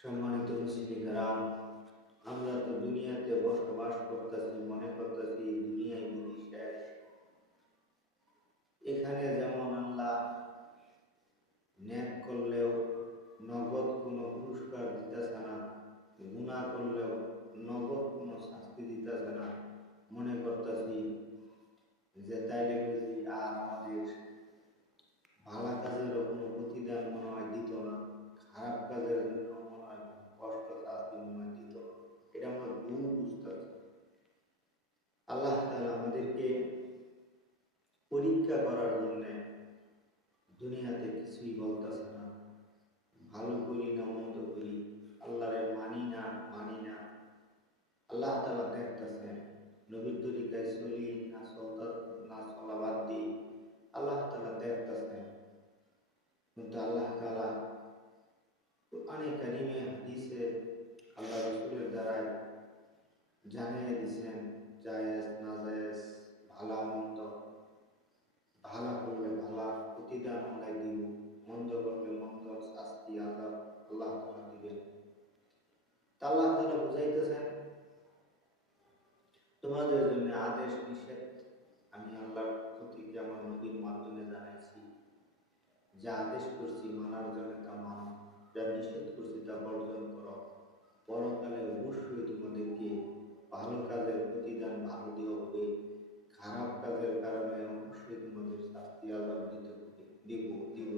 সম্মানিত মুসলিম রাম, আমরা তো দুনিয়াতে বসবাস করতেছি, মনে করতেছি দুনিয়ায় বুঝি শেষ। এখানে যেমন আল্লাহ ন্যাক করলেও নগদ কোনো পুরস্কার দিতেছে না, গুনাহ করলেও নগদ কোনো শাস্তি দিতেছে না। মনে করতেছি যে তাইলে বুঝি আর আমাদের ভালো কাজেরও কোনো প্রতিদান মনে হয় দিত না, খারাপ কাজের জন্য মনে হয় কষ্ট শাস্তি মনে হয় দিত। এটা আমরা ভুল বুঝতেছি। আল্লাহ তাআলা আমাদেরকে পরীক্ষা করার জন্য দুনিয়াতে কিছুই বলতেছে না। ভালো করি না মন্দ করি, আল্লাহরে মানি না মানি না, আল্লাহ তাআলা দেখতেছেন। নবীর তরিকায় চলি না চলা বাদ দিই, আল্লাহ তাআলা দেখতেছেন। কিন্তু আল্লাহ তাআলা কোরআনে কারিমে হাদিসে আল্লাহ রাসূলের দ্বারাই জানিয়ে দিয়েছেন জায়েজ না জায়েজ, ভালো মন্দ। ভালো করলে ভালো প্রতিদান আল্লাহ দিব, মন্দ করলে মন্দ শাস্তি আল্লাহ তাআলা দিবেন। আল্লাহ তাআলা বুঝাইতেছেন, তোমাদের জন্য আদেশ নিষেধ আমি আল্লাহর প্রতিজ্ঞা আমার নবীর মাধ্যমে জানাইছি। যা আদেশ করছি মানার জন্য তা মানো, যা নিষেধ করছি তা বর্জন করো। পরকালে অবশ্যই তোমাদেরকে ভালো কাজের প্রতিদান ভালো দেওয়া হবে, খারাপ কাজের কারণে অবশ্যই তোমাদের শাস্তি আযাব দিতে হবে, দিব।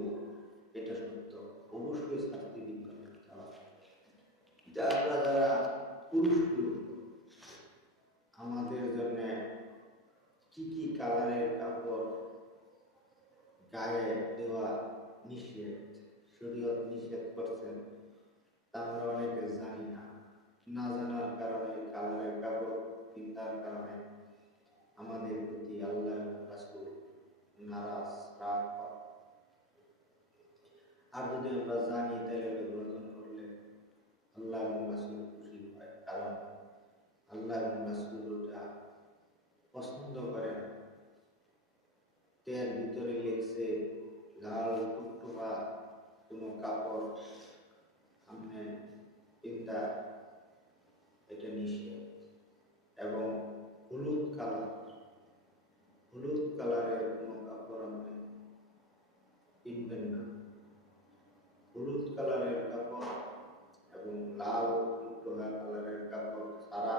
এটা সত্য, অবশ্যই শাস্তি দিতে হবে। যারা পুরুষ আমাদের জন্য কি কি কালারের কাপড় গায়ে দেওয়া নিষেধ, শরীয়ত নিষেধ করছেন, তা আমরা অনেকে জানি না। না জানার কারণে কালারের কাপড় পিন্ধার কারণে আমাদের প্রতি আল্লাহ রাসূল নারাজ, রাগ হয়। আর যদি আমরা জানি তাহলে বর্জন করলে আল্লাহ এবং রাসূল খুশি হয়, কারণ আল্লাহ এবং রাসূল ওটা পছন্দ করেন। তের ভিতরে লেগছে লাল টুকটুকা কোনো কাপড় সামনে পিতা, এটা নিষেধ। এবং হলুদ কালারের কোনো কাপড় আপনি কিনবেন না। হলুদ কালারের কাপড় এবং লাল টুকটুকা কালারের কাপড় ছাড়া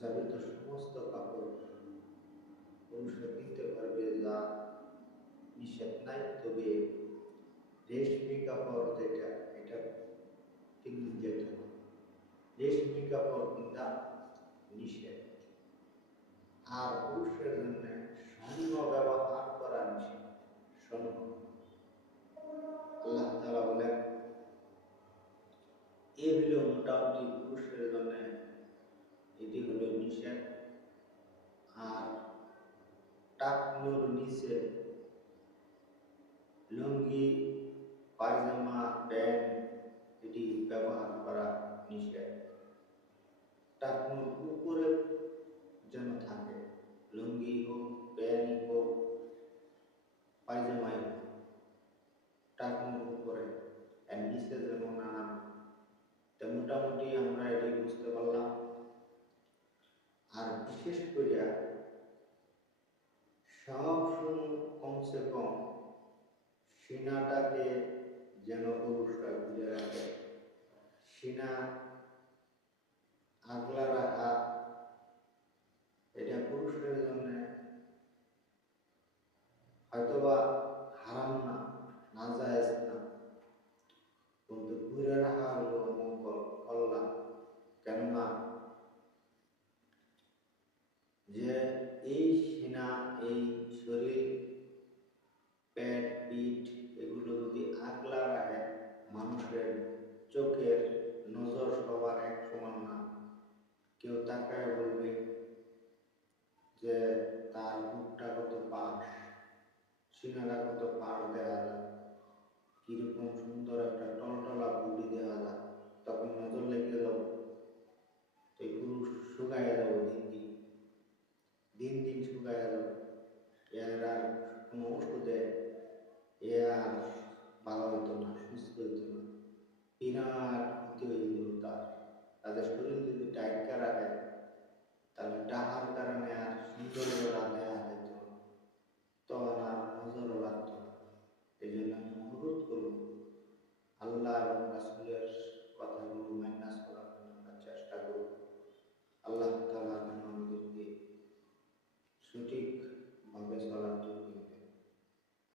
যাবিত সমস্ত কাপড় পুরুষরা কিনতে পারবে, যা নিষেধ নাই। তবে রেশমি কাপড় যেটা, এটা কিনতে যেতে হবে। রেশমি কাপড় কিনা নিষেধ। আর পুরুষের জন্য স্বর্ণ ব্যবহার করা নিষেধ। স্বর্ণ, আল্লাহ তাআলা বলেন, এ হলো মোটামুটি পুরুষের জন্য এটি হলো নিষেধ। আর টাকনুর নিচে লুঙ্গি, পায়জামা, প্যান্ট এটি ব্যবহার করা নিষেধ। টাকনুর উপরে যেন থাকে, লুঙ্গি হোক, প্যান্ট হোক, পায়জামাই হোক, টাকনুর উপরে, এর নিচে যেন না নামে। তা মোটামুটি আমরা এটি বুঝতে পারলাম। আর বিশেষ করে সব সময় কমসে কম সিনাটাকে যেন পুরুষরা বুঝে রাখে। সিনা আগলা